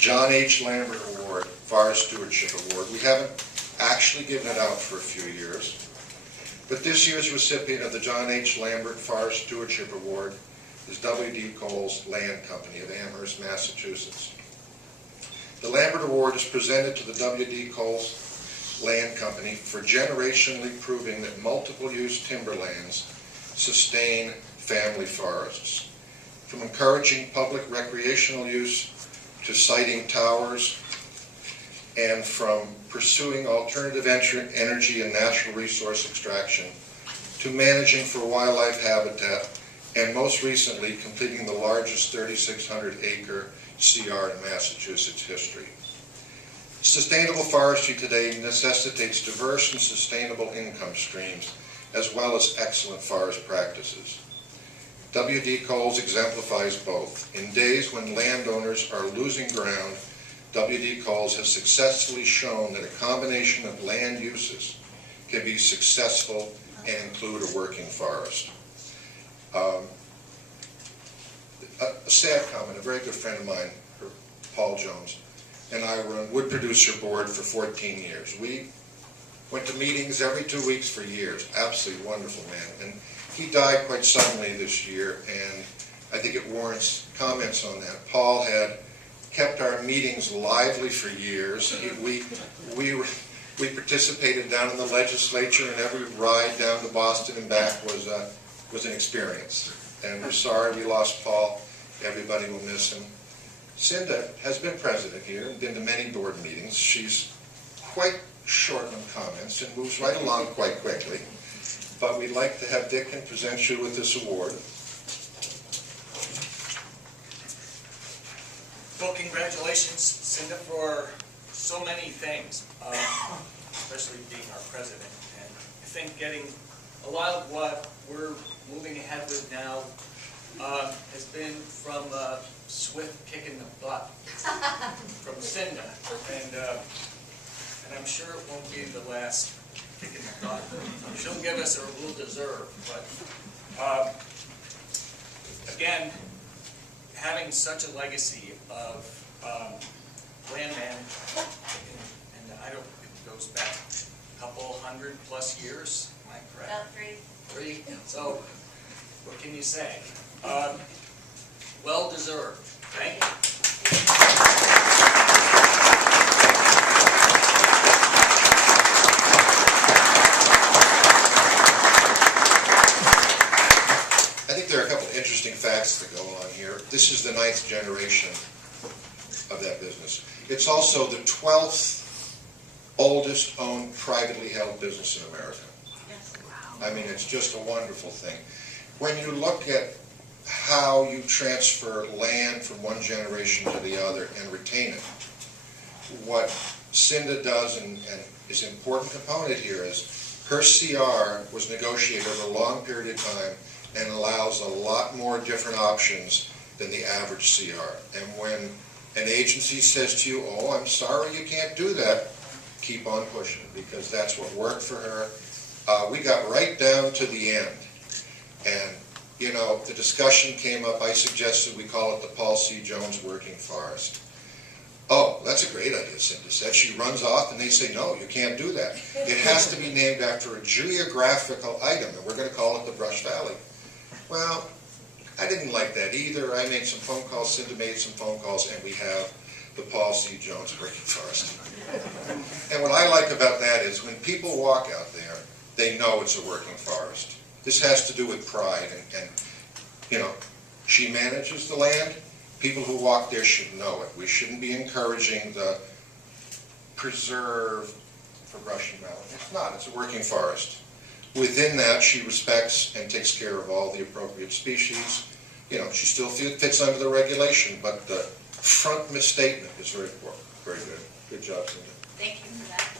John H. Lambert Award, Forest Stewardship Award. We haven't actually given it out for a few years, but this year's recipient of the John H. Lambert Forest Stewardship Award is W.D. Cowls Land Company of Amherst, Massachusetts. The Lambert Award is presented to the W.D. Cowls Land Company for generationally proving that multiple-use timberlands sustain family forests. From encouraging public recreational use to siting towers, and from pursuing alternative energy and natural resource extraction to managing for wildlife habitat, and most recently completing the largest 3,600-acre CR in Massachusetts history. Sustainable forestry today necessitates diverse and sustainable income streams, as well as excellent forest practices. W.D. Cowls exemplifies both. In days when landowners are losing ground, W.D. Cowls has successfully shown that a combination of land uses can be successful and include a working forest. A sad comment, a very good friend of mine, Paul Jones, and I were on Wood Producer Board for 14 years. We went to meetings every 2 weeks for years. Absolutely wonderful man. And he died quite suddenly this year, and I think it warrants comments on that. Paul had kept our meetings lively for years. We participated down in the legislature, and every ride down to Boston and back was an experience. And we're sorry we lost Paul. Everybody will miss him. Cinda has been president here and been to many board meetings. She's quite short on comments and moves right along quite quickly. But we'd like to have Dickon present you with this award. Well, congratulations, Cinda, for so many things, especially being our president. And I think getting a lot of what we're moving ahead with now has been from a swift kick in the butt from Cinda. And I'm sure it won't be the last kick in the butt. She'll give us a little deserve. But again, having such a legacy of land management, and I don't, it goes back a couple 100+ years, am I correct? About three. So, what can you say? Well deserved. Thank you. I think there are a couple of interesting facts that go on here. This is the 9th generation of that business. It's also the 12th oldest owned privately held business in America. Yes. I mean, it's just a wonderful thing. When you look at how you transfer land from one generation to the other and retain it, what Cinda does and is an important component here is her CR was negotiated over a long period of time and allows a lot more different options than the average CR. And when an agency says to you, oh, I'm sorry you can't do that, keep on pushing, because that's what worked for her. We got right down to the end. And, you know, the discussion came up, I suggested we call it the Paul C. Jones Working Forest. Oh, that's a great idea, Cindy said. She runs off and they say, no, you can't do that. It has to be named after a geographical item, and we're going to call it the Brush Valley. Well, I didn't like that either. I made some phone calls, Cinda made some phone calls, and we have the Paul C. Jones Working Forest. And what I like about that is when people walk out there, they know it's a working forest. This has to do with pride, and you know, she manages the land. People who walk there should know it. We shouldn't be encouraging the preserve for brush and mallet. It's not. It's a working forest. Within that, she respects and takes care of all the appropriate species. You know, she still fits under the regulation, but the front misstatement is very important. Very good. Good job, Cinda. Thank you for that.